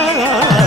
啊